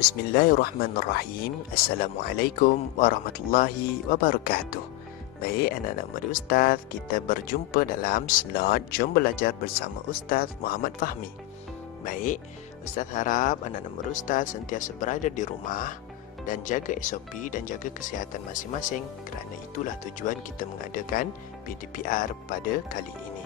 Bismillahirrahmanirrahim. Assalamualaikum warahmatullahi wabarakatuh. Baik anak-anak murid Ustaz, kita berjumpa dalam slot Jom Belajar bersama Ustaz Muhammad Fahmi. Baik, Ustaz harap anak-anak murid Ustaz sentiasa berada di rumah dan jaga SOP dan jaga kesihatan masing-masing, kerana itulah tujuan kita mengadakan PDPR pada kali ini.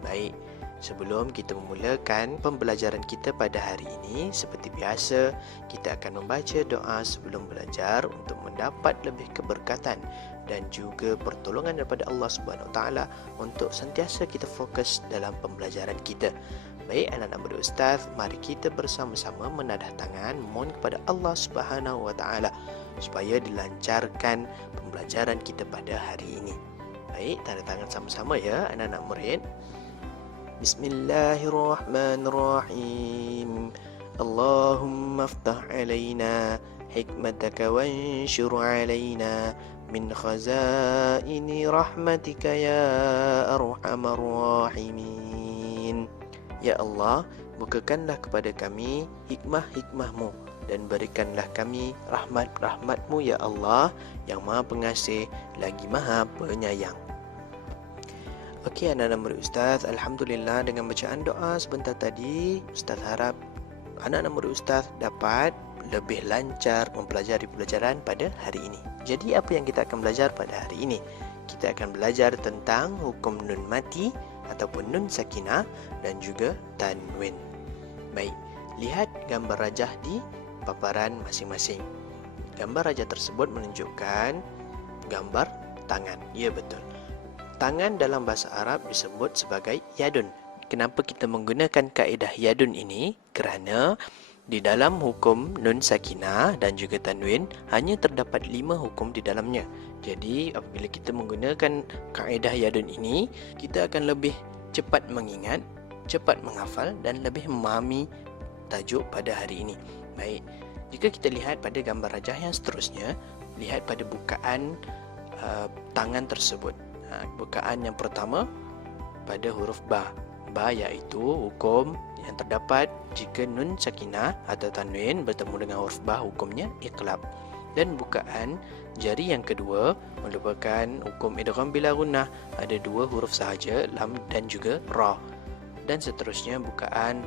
Baik, sebelum kita memulakan pembelajaran kita pada hari ini, seperti biasa, kita akan membaca doa sebelum belajar untuk mendapat lebih keberkatan dan juga pertolongan daripada Allah Subhanahu Wa Taala untuk sentiasa kita fokus dalam pembelajaran kita. Baik anak-anak murid Ustaz, mari kita bersama-sama menadah tangan mohon kepada Allah Subhanahu Wa Taala supaya dilancarkan pembelajaran kita pada hari ini. Baik, tanda tangan sama-sama ya anak-anak murid. Bismillahirrahmanirrahim. Allahumma aftah alaina hikmataka wanshur alaina min khazaini rahmatika ya arhamar rahimin. Ya Allah, bukakanlah kepada kami hikmah-hikmahmu dan berikanlah kami rahmat-rahmatmu ya Allah yang Maha Pengasih lagi Maha Penyayang. Okey anak-anak murid Ustaz, Alhamdulillah dengan bacaan doa sebentar tadi, Ustaz harap anak-anak murid Ustaz dapat lebih lancar mempelajari pelajaran pada hari ini. Jadi apa yang kita akan belajar pada hari ini? Kita akan belajar tentang hukum nun mati ataupun nun sakinah dan juga tanwin. Baik, lihat gambar rajah di paparan masing-masing. Gambar rajah tersebut menunjukkan gambar tangan. Ya betul. Tangan dalam bahasa Arab disebut sebagai yadun. Kenapa kita menggunakan kaedah yadun ini? Kerana di dalam hukum nun sakinah dan juga tanwin hanya terdapat 5 hukum di dalamnya. Jadi apabila kita menggunakan kaedah yadun ini, kita akan lebih cepat mengingat, cepat menghafal dan lebih memahami tajuk pada hari ini. Baik, jika kita lihat pada gambar rajah yang seterusnya, lihat pada bukaan tangan tersebut. Bukaan yang pertama pada huruf ba. Ba iaitu hukum yang terdapat jika nun sakinah atau tanwin bertemu dengan huruf ba, hukumnya iqlab. Dan bukaan jari yang kedua merupakan hukum idgham bila gunnah, ada 2 huruf sahaja, lam dan juga ra. Dan seterusnya bukaan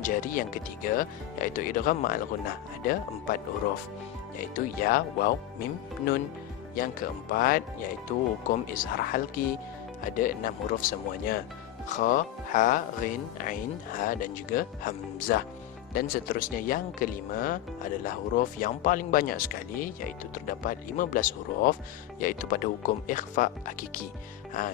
jari yang ketiga iaitu idgham ma'al gunnah, ada 4 huruf iaitu ya, waw, mim, nun. Yang keempat iaitu hukum izhar halqi, ada 6 huruf semuanya, kha, ha, ghin, ain, ha dan juga hamzah. Dan seterusnya yang kelima adalah huruf yang paling banyak sekali, iaitu terdapat 15 huruf, iaitu pada hukum ikhfa hakiki.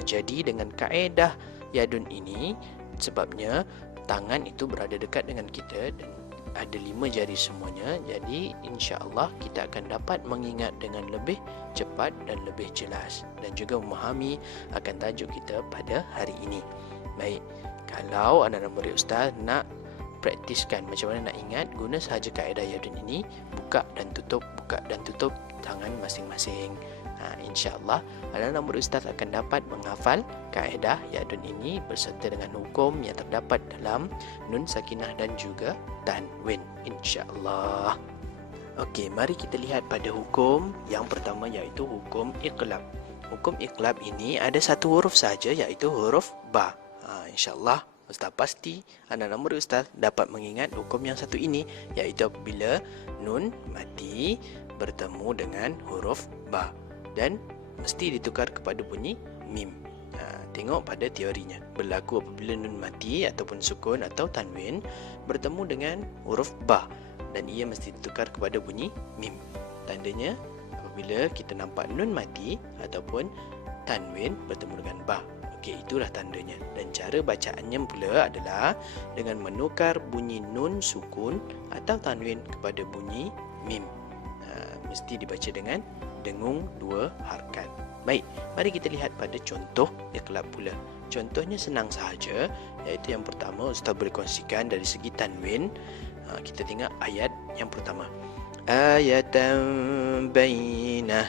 Jadi dengan kaedah yadun ini, sebabnya tangan itu berada dekat dengan kita dan ada 5 jari semuanya. Jadi insya-Allah kita akan dapat mengingat dengan lebih cepat dan lebih jelas dan juga memahami akan tajuk kita pada hari ini. Baik, kalau anak-anak murid Ustaz nak praktiskan macam mana nak ingat, guna sahaja kaedah yadun ini, buka dan tutup tangan masing-masing. InsyaAllah anak-anak murid Ustaz akan dapat menghafal kaedah yadun ini berserta dengan hukum yang terdapat dalam nun sakinah dan juga tanwin, insyaAllah. Okey, mari kita lihat pada hukum yang pertama iaitu hukum iqlab. Hukum iqlab ini ada 1 huruf sahaja iaitu huruf ba. InsyaAllah Ustaz pasti anak-anak murid Ustaz dapat mengingat hukum yang satu ini, iaitu apabila nun mati bertemu dengan huruf ba dan mesti ditukar kepada bunyi mim. Tengok pada teorinya, berlaku apabila nun mati ataupun sukun atau tanwin bertemu dengan huruf ba dan ia mesti ditukar kepada bunyi mim. Tandanya apabila kita nampak nun mati ataupun tanwin bertemu dengan ba. Okey, itulah tandanya. Dan cara bacaannya pula adalah dengan menukar bunyi nun sukun atau tanwin kepada bunyi mim. Mesti dibaca dengan dengung 2 harakat. Baik, mari kita lihat pada contoh iqlab pula. Contohnya senang sahaja, iaitu yang pertama Ustaz boleh kongsikan dari segi tanwin. Kita tengok ayat yang pertama. Ayatan bainah.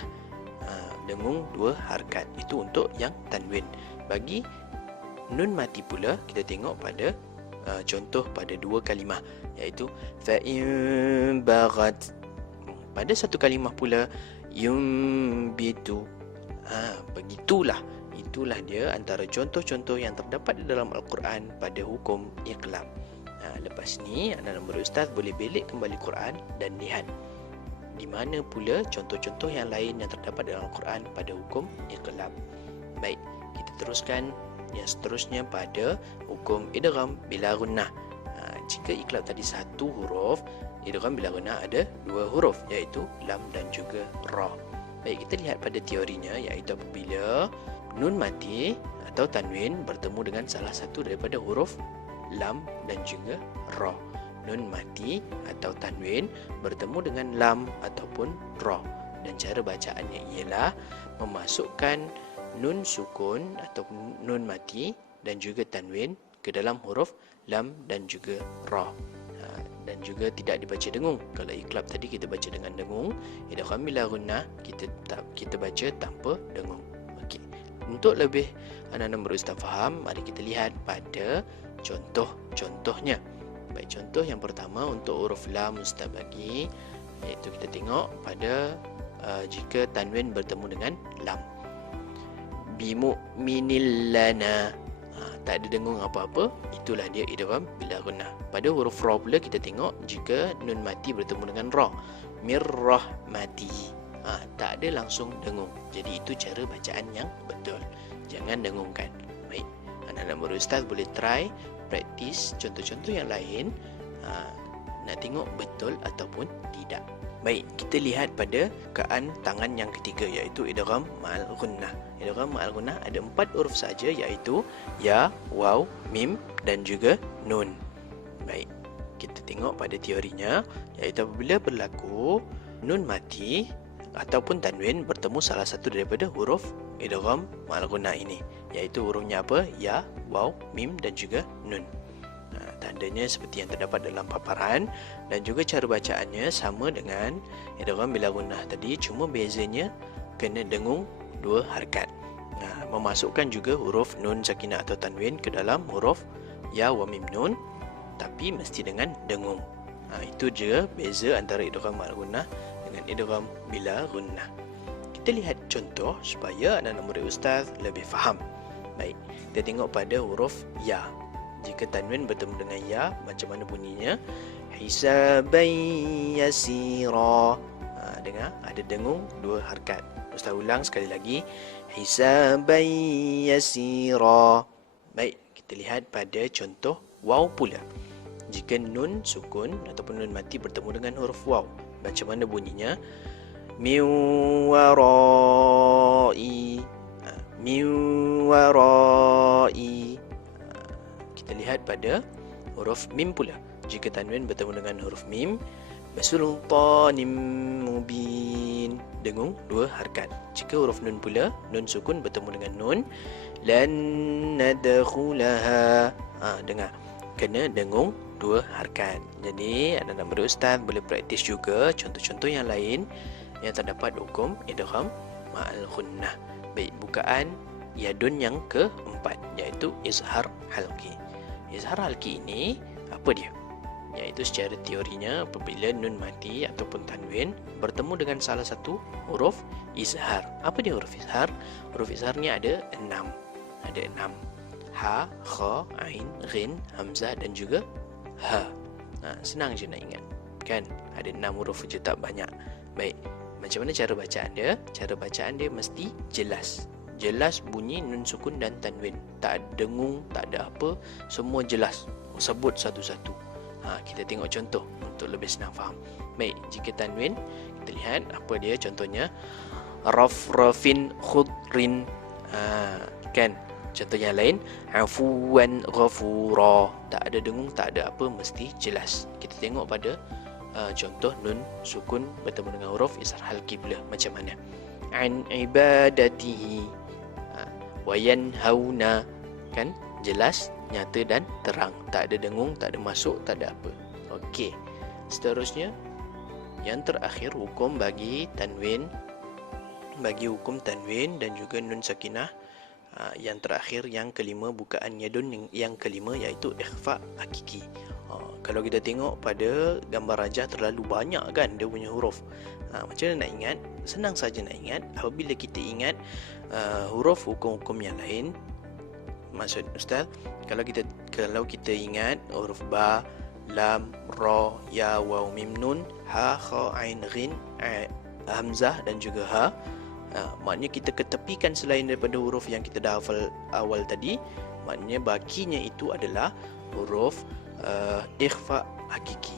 Dengung 2 harakat. Itu untuk yang tanwin. Bagi nun mati pula, kita tengok pada contoh pada dua kalimah, iaitu fa in baghat. Pada satu kalimah pula yumbitu. Begitulah. Itulah dia antara contoh-contoh yang terdapat di dalam Al-Quran pada hukum iqlab. Lepas ni anak-anak murid ustaz boleh belik kembali Quran dan lihat di mana pula contoh-contoh yang lain yang terdapat dalam Al-Quran pada hukum iqlab. Baik, kita teruskan yang seterusnya pada hukum idgham bila gunnah. Jika iqlab tadi satu huruf, idgham bila gunnah ada dua huruf, iaitu lam dan juga ra. Baik, kita lihat pada teorinya, iaitu apabila nun mati atau tanwin bertemu dengan salah satu daripada huruf lam dan juga ra. Nun mati atau tanwin bertemu dengan lam ataupun ra, dan cara bacaannya ialah memasukkan nun sukun atau nun mati dan juga tanwin ke dalam huruf lam dan juga ra. Dan juga tidak dibaca dengung. Kalau iqlab tadi kita baca dengan dengung, idgham bila gunnah kita baca tanpa dengung. Okey. Untuk lebih anak-anak berustaz faham, mari kita lihat pada contoh-contohnya. Baik, contoh yang pertama untuk huruf lam ustaz bagi, iaitu kita tengok pada jika tanwin bertemu dengan lam. Bimu'minil lana, tak ada dengung apa-apa, itulah dia idgham bila gunnah. Pada huruf ra pula kita tengok jika nun mati bertemu dengan ra, mirrahmati, tak ada langsung dengung. Jadi itu cara bacaan yang betul, jangan dengungkan. Baik, anak-anak berustaz boleh try praktis contoh-contoh yang lain, nak tengok betul ataupun tidak. Baik, kita lihat pada keadaan tangan yang ketiga, iaitu idgham ma'al gunnah. Idgham ma'al gunnah ada 4 huruf saja, iaitu ya, waw, mim dan juga nun. Baik, kita tengok pada teorinya, iaitu apabila berlaku nun mati ataupun tanwin bertemu salah satu daripada huruf idgham ma'al gunnah ini, iaitu hurufnya apa? Ya, waw, mim dan juga nun. Tandanya seperti yang terdapat dalam paparan, dan juga cara bacaannya sama dengan idgham bila gunnah tadi, cuma bezanya kena dengung 2 harakat. Memasukkan juga huruf nun sakinah atau tanwin ke dalam huruf ya, wa, mim, nun, tapi mesti dengan dengung. Itu je beza antara idgham ma'al gunnah dengan idgham bila gunnah. Kita lihat contoh supaya anak-anak murid ustaz lebih faham. Baik, kita tengok pada huruf ya. Jika tanwin bertemu dengan ya, macam mana bunyinya? Hisaban yasira. Dengar, ada dengung 2 harakat. Ustaz ulang sekali lagi. Hisaban yasira. Baik, kita lihat pada contoh waw pula. Jika nun sukun ataupun nun mati bertemu dengan huruf waw, macam mana bunyinya? Min warai. Min warai. Kita lihat pada huruf mim pula. Jika tanwin bertemu dengan huruf mim, bisultanim mubin, dengung 2 harakat. Jika huruf nun pula, nun sukun bertemu dengan nun, lan nadkhulaha, dengar, kena dengung 2 harakat. Jadi anak-anak berustaz boleh praktis juga contoh-contoh yang lain yang terdapat hukum idgham ma'al gunnah. Baik, bukaan yadun yang keempat, iaitu izhar halqi. Izhar halqi ini apa dia? Iaitu secara teorinya apabila nun mati ataupun tanwin bertemu dengan salah satu huruf izhar. Apa dia huruf izhar? Huruf izhar ni ada 6. Ada 6. Ha, kha, ain, ghin, hamzah dan juga ha. Senang je nak ingat, kan? Ada 6 huruf je, tak banyak. Baik, macam mana cara bacaan dia? Cara bacaan dia mesti jelas. Jelas bunyi nun sukun dan tanwin, tak ada dengung, tak ada apa, semua jelas, sebut satu-satu. Kita tengok contoh untuk lebih senang faham. Baik, jika tanwin, kita lihat apa dia contohnya. Rafrafin khudrin, kan? Contoh yang lain, afuwan ghafura, tak ada dengung, tak ada apa, mesti jelas. Kita tengok pada contoh nun sukun bertemu dengan huruf izhar halqi pula macam mana. An ibadatihi, wayan hauna, kan? Jelas, nyata dan terang, tak ada dengung, tak ada masuk, tak ada apa. Okey, seterusnya yang terakhir hukum bagi tanwin, bagi hukum tanwin dan juga nun sakinah Yang terakhir, yang kelima, bukaan yadun yang kelima, iaitu ikhfa hakiki. Kalau kita tengok pada gambar rajah, terlalu banyak kan dia punya huruf. Macam mana nak ingat? Senang saja nak ingat. Apabila kita ingat huruf hukum-hukum yang lain, maksud Ustaz, kalau kita ingat huruf ba, lam, ra, ya, waw, mim, nun, ha, kha, ain, ghin, hamzah dan juga ha. Maknanya kita ketepikan selain daripada huruf yang kita dah hafal awal tadi. Maknanya bakinya itu adalah huruf ikhfa hakiki.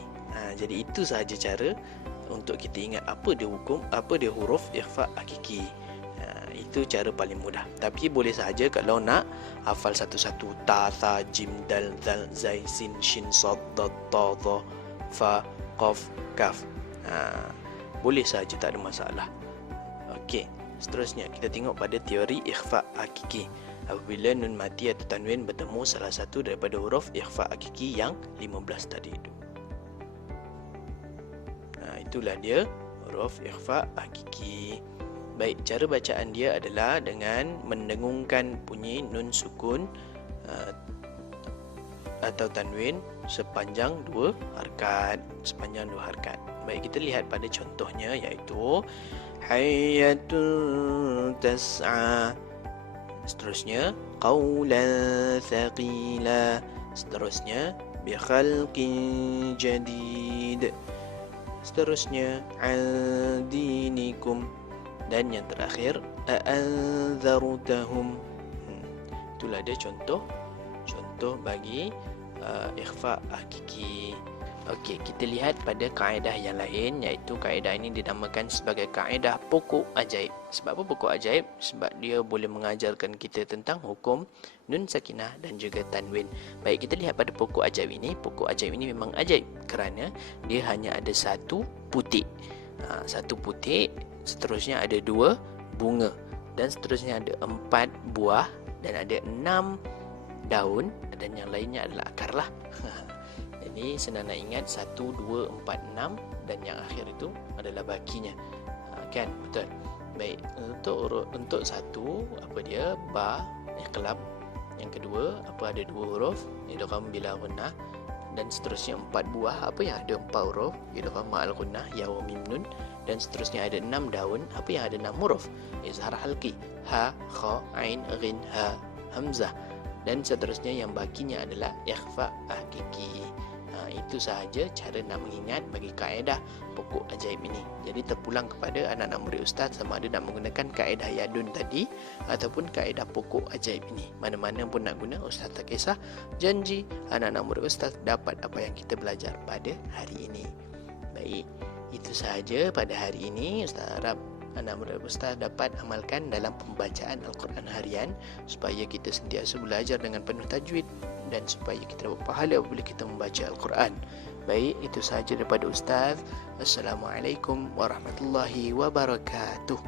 Jadi itu sahaja cara untuk kita ingat apa dia huruf ikhfa hakiki. Itu cara paling mudah. Tapi boleh sahaja kalau nak hafal satu-satu, ta, tha, jim, dal, zal, zai, sin, shin, sad, dad, ta, dha, fa, qaf, kaf. Boleh sahaja, tak ada masalah. Okey, seterusnya kita tengok pada teori ikhfa hakiki. Apabila nun mati atau tanwin bertemu salah satu daripada huruf ikhfa hakiki yang 15 tadi itu. Itulah dia huruf ikhfa hakiki. Baik, cara bacaan dia adalah dengan mendengungkan bunyi nun sukun atau tanwin sepanjang dua harakat. Baik, kita lihat pada contohnya, iaitu hayyatun tas'a. Seterusnya qawlan thaqila. Seterusnya bi khalqin jadid. Seterusnya an dinikum. Dan yang terakhir a'anzartahum. Itulah dia contoh bagi ikhfa hakiki. Okey, kita lihat pada kaedah yang lain, iaitu kaedah ini dinamakan sebagai kaedah pokok ajaib. Sebab apa pokok ajaib? Sebab dia boleh mengajarkan kita tentang hukum nun sakinah dan juga tanwin. Baik, kita lihat pada pokok ajaib ini. Pokok ajaib ini memang ajaib kerana dia hanya ada satu putik. Satu putik, seterusnya ada 2 bunga, dan seterusnya ada 4 buah, dan ada 6 daun, dan yang lainnya adalah akar lah. Jadi senang nak ingat 1, 2, 4, 6, dan yang akhir itu adalah bakinya. Kan? Betul. Baik, untuk satu, apa dia? Ba, iqlab. Yang kedua, apa ada 2 huruf? Idgham bila gunnah. Dan seterusnya 4 buah, apa yang ada 4 huruf? Idgham ma'al gunnah, ya wa mim nun. Dan seterusnya ada 6 daun, apa yang ada 6 huruf? Izhar halqi, ha, kha, ain, ghin, ha, hamzah. Dan seterusnya yang bakinya adalah ikhfa hakiki. Itu sahaja cara nak mengingat bagi kaedah pokok ajaib ini. Jadi terpulang kepada anak-anak murid Ustaz sama ada nak menggunakan kaedah yadun tadi ataupun kaedah pokok ajaib ini. Mana-mana pun nak guna, Ustaz tak kisah. Janji anak-anak murid Ustaz dapat apa yang kita belajar pada hari ini. Baik, itu sahaja pada hari ini. Ustaz harap anak murid Ustaz dapat amalkan dalam pembacaan Al-Quran harian supaya kita sentiasa belajar dengan penuh tajwid dan supaya kita dapat pahala apabila kita membaca Al-Quran. Baik, itu sahaja daripada Ustaz. Assalamualaikum warahmatullahi wabarakatuh.